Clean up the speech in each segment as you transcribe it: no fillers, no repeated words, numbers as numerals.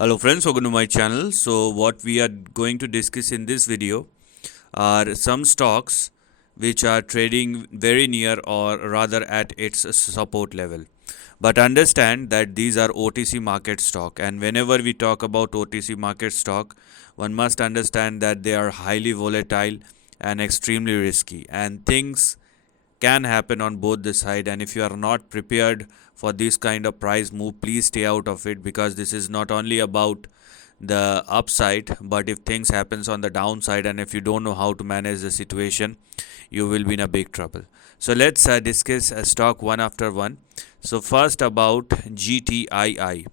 Hello friends, welcome to my channel. So what we are going to discuss in this video are some stocks which are trading very near or rather at its support level. But understand that these are OTC market stock, and whenever we talk about OTC market stock, one must understand that they are highly volatile and extremely risky, and things can happen on both the side. And if you are not prepared for this kind of price move, please stay out of it, because this is not only about the upside, but if things happens on the downside and if you don't know how to manage the situation, you will be in a big trouble. So let's discuss a stock one after one. So first about Gtii.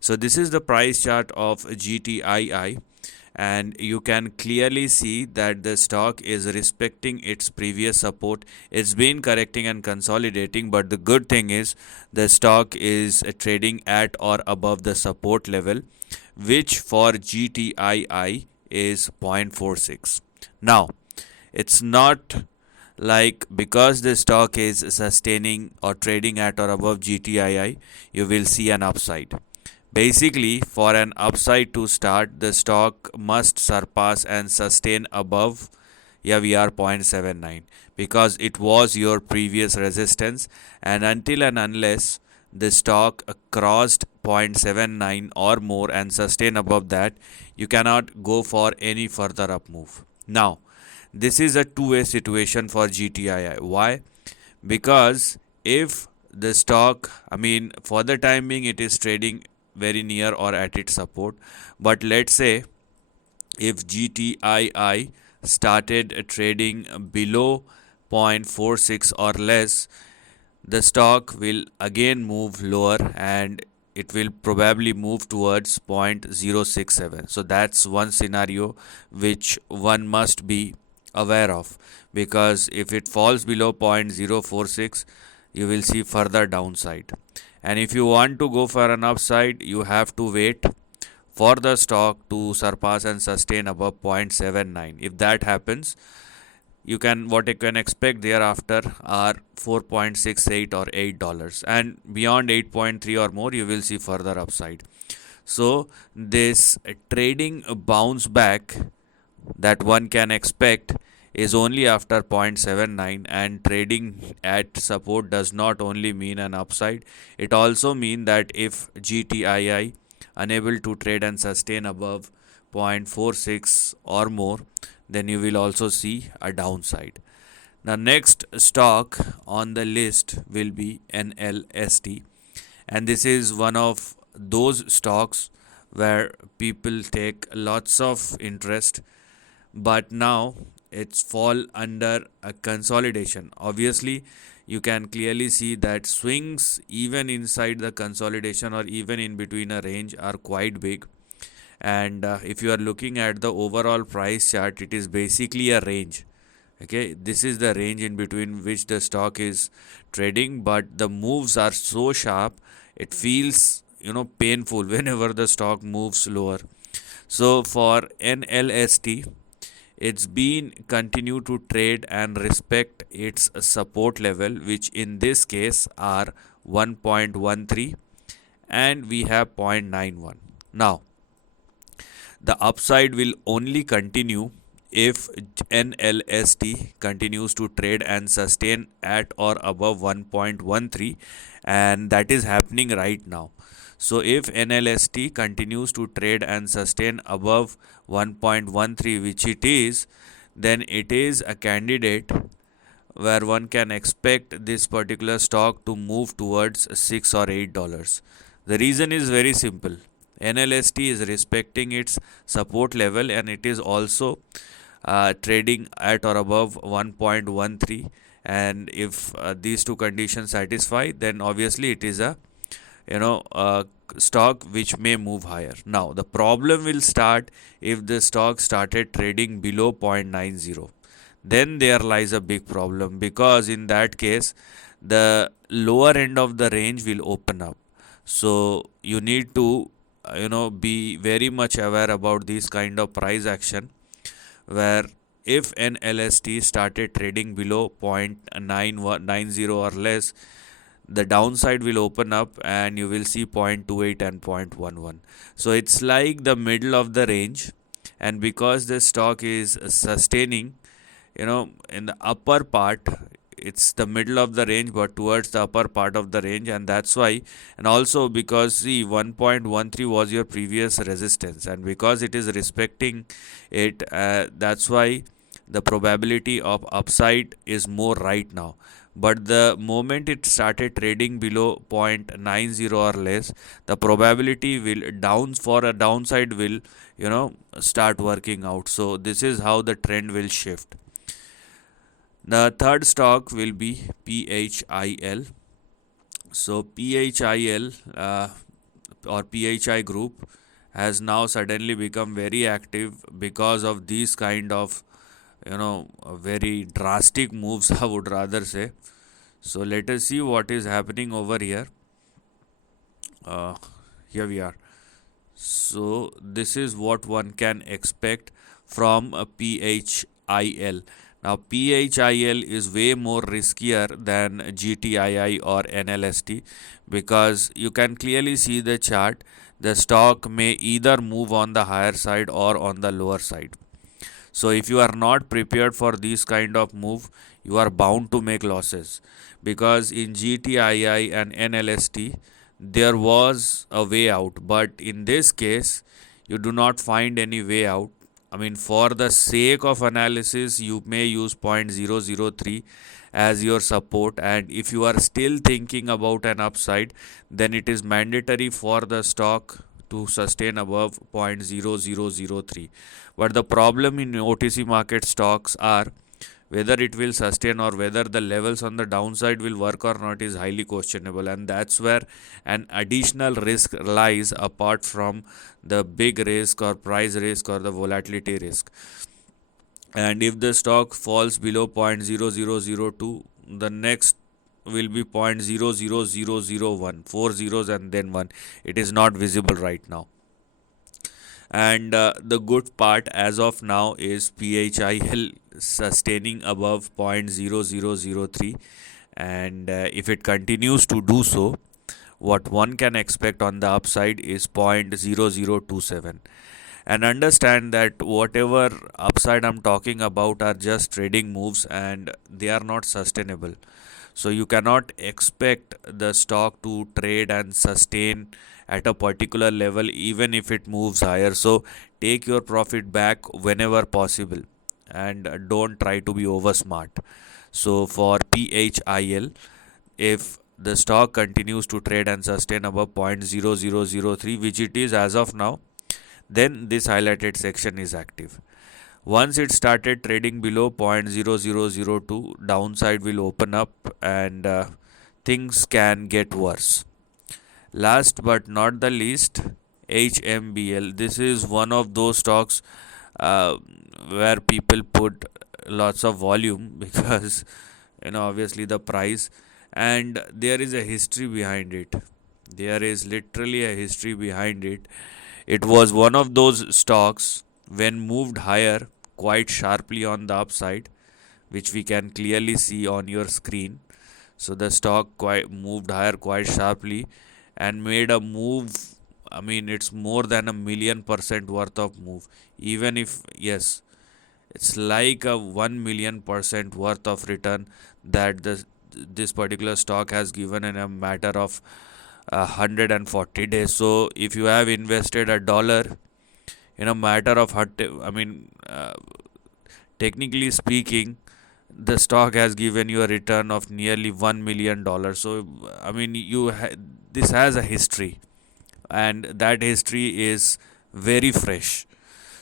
So this is the price chart of Gtii, and you can clearly see that the stock is respecting its previous support. It's been correcting and consolidating, but the good thing is the stock is trading at or above the support level, which for Gtii is 0.46. Now it's not like because the stock is sustaining or trading at or above Gtii, you will see an upside. Basically, for an upside to start, the stock must surpass and sustain above AVR 0.79, because it was your previous resistance, and until and unless the stock crossed 0.79 or more and sustain above that, you cannot go for any further up move. Now, this is a two-way situation for Gtii. Why? Because if the stock, for the time being, it is trading very near or at its support, but let's say if Gtii started trading below 0.46 or less, the stock will again move lower and it will probably move towards 0.067. So that's one scenario which one must be aware of, because if it falls below 0.046, you will see further downside. And if you want to go for an upside, you have to wait for the stock to surpass and sustain above 0.79. If that happens, what you can expect thereafter are 4.68 or $8, and beyond 8.3 or more, you will see further upside. So this trading bounce back that one can expect is only after 0.79, and trading at support does not only mean an upside, it also means that if Gtii unable to trade and sustain above 0.46 or more, then you will also see a downside. The next stock on the list will be Nlst, and this is one of those stocks where people take lots of interest, but now it's fall under a consolidation. Obviously, you can clearly see that swings even inside the consolidation or even in between a range are quite big. And if you are looking at the overall price chart, it is basically a range. Okay, this is the range in between which the stock is trading, but the moves are so sharp, it feels painful whenever the stock moves lower. So for Nlst, it's been continue to trade and respect its support level, which in this case are 1.13, and we have 0.91. Now the upside will only continue if Nlst continues to trade and sustain at or above 1.13, and that is happening right now. So if Nlst continues to trade and sustain above 1.13, which it is, then it is a candidate where one can expect this particular stock to move towards $6 or $8. The reason is very simple. Nlst is respecting its support level, and it is also trading at or above 1.13, and if these two conditions satisfy, then obviously it is a stock which may move higher. Now the problem will start if the stock started trading below 0.90. Then there lies a big problem, because in that case the lower end of the range will open up. So you need to be very much aware about this kind of price action, where if Nlst started trading below 0.990 or less, the downside will open up and you will see 0.28 and 0.11. So it's like the middle of the range, and because the stock is sustaining, in the upper part, it's the middle of the range but towards the upper part of the range, and that's why. And also because see, 1.13 was your previous resistance, and because it is respecting it, that's why the probability of upside is more right now. But the moment it started trading below 0.90 or less, the probability will down for a downside will start working out. So this is how the trend will shift. The third stock will be PHIL. So PHIL or PHI group has now suddenly become very active because of these kind of very drastic moves, I would rather say. So let us see what is happening over here. Here we are. So this is what one can expect from a PHIL. Now PHIL is way more riskier than Gtii or Nlst, because you can clearly see the chart. The stock may either move on the higher side or on the lower side. So if you are not prepared for this kind of move, you are bound to make losses, because in Gtii and Nlst there was a way out, but in this case you do not find any way out. I mean, for the sake of analysis, you may use 0.003 as your support, and if you are still thinking about an upside, then it is mandatory for the stock to sustain above 0.0003. But the problem in OTC market stocks are whether it will sustain or whether the levels on the downside will work or not is highly questionable, and that's where an additional risk lies apart from the big risk or price risk or the volatility risk. And if the stock falls below 0.0002, the next will be 0.00001, four zeros and then one. It is not visible right now. And the good part as of now is PHIL sustaining above 0.0003, and if it continues to do so, what one can expect on the upside is 0.0027. And understand that whatever upside I'm talking about are just trading moves and they are not sustainable. So you cannot expect the stock to trade and sustain at a particular level even if it moves higher. So take your profit back whenever possible and don't try to be over smart. So for PHIL, if the stock continues to trade and sustain above 0.0003, which it is as of now, then this highlighted section is active. Once it started trading below 0.0002, downside will open up and things can get worse. Last but not the least, Hmbl. This is one of those stocks uh, where people put lots of volume because obviously the price, and there is a history behind it. There is literally a history behind it. It was one of those stocks when moved higher quite sharply on the upside, which we can clearly see on your screen. So the stock quite moved higher quite sharply and made a move. I mean, it's more than 1,000,000% worth of move. Even if, yes, it's like a 1,000,000% worth of return that this particular stock has given in a matter of 140 days. So if you have invested $1 in a matter of, technically speaking, the stock has given you a return of nearly $1,000,000. So I mean, this has a history, and that history is very fresh.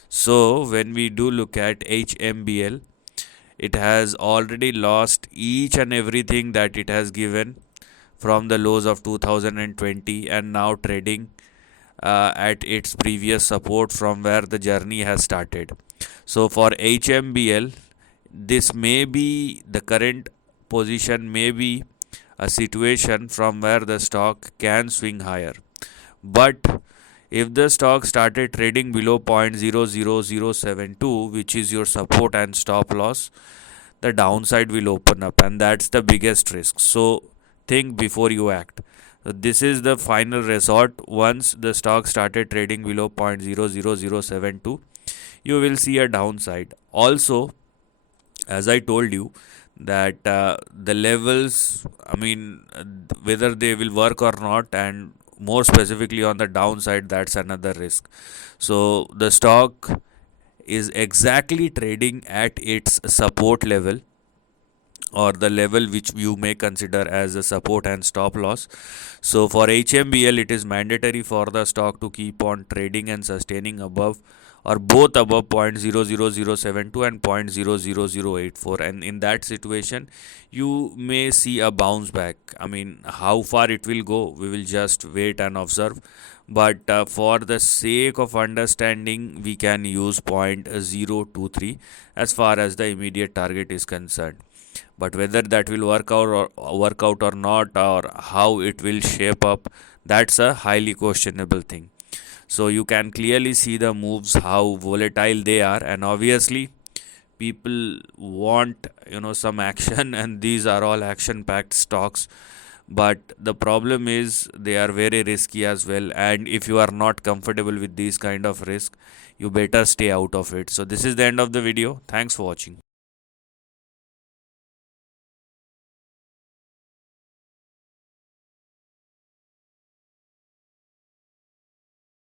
So when we do look at Hmbl, it has already lost each and everything that it has given from the lows of 2020 and now trading at its previous support from where the journey has started. So for Hmbl, this may be the current position, may be a situation from where the stock can swing higher. But if the stock started trading below 0.00072, which is your support and stop loss, the downside will open up, and that's the biggest risk. So think before you act. So this is the final resort. Once the stock started trading below 0.00072, you will see a downside. Also, as I told you, that the levels, I mean, whether they will work or not, and more specifically on the downside, that's another risk. So the stock is exactly trading at its support level, or the level which you may consider as a support and stop loss. So for HMBL, it is mandatory for the stock to keep on trading and sustaining above or both above 0.00072 and 0.00084, and in that situation you may see a bounce back. I mean, how far it will go, we will just wait and observe, but for the sake of understanding, we can use 0.023 as far as the immediate target is concerned. But whether that will work out or not, or how it will shape up, that's a highly questionable thing. So you can clearly see the moves, how volatile they are, and obviously people want, some action, and these are all action packed stocks. But the problem is they are very risky as well, and if you are not comfortable with these kind of risk, you better stay out of it. So this is the end of the video. Thanks for watching.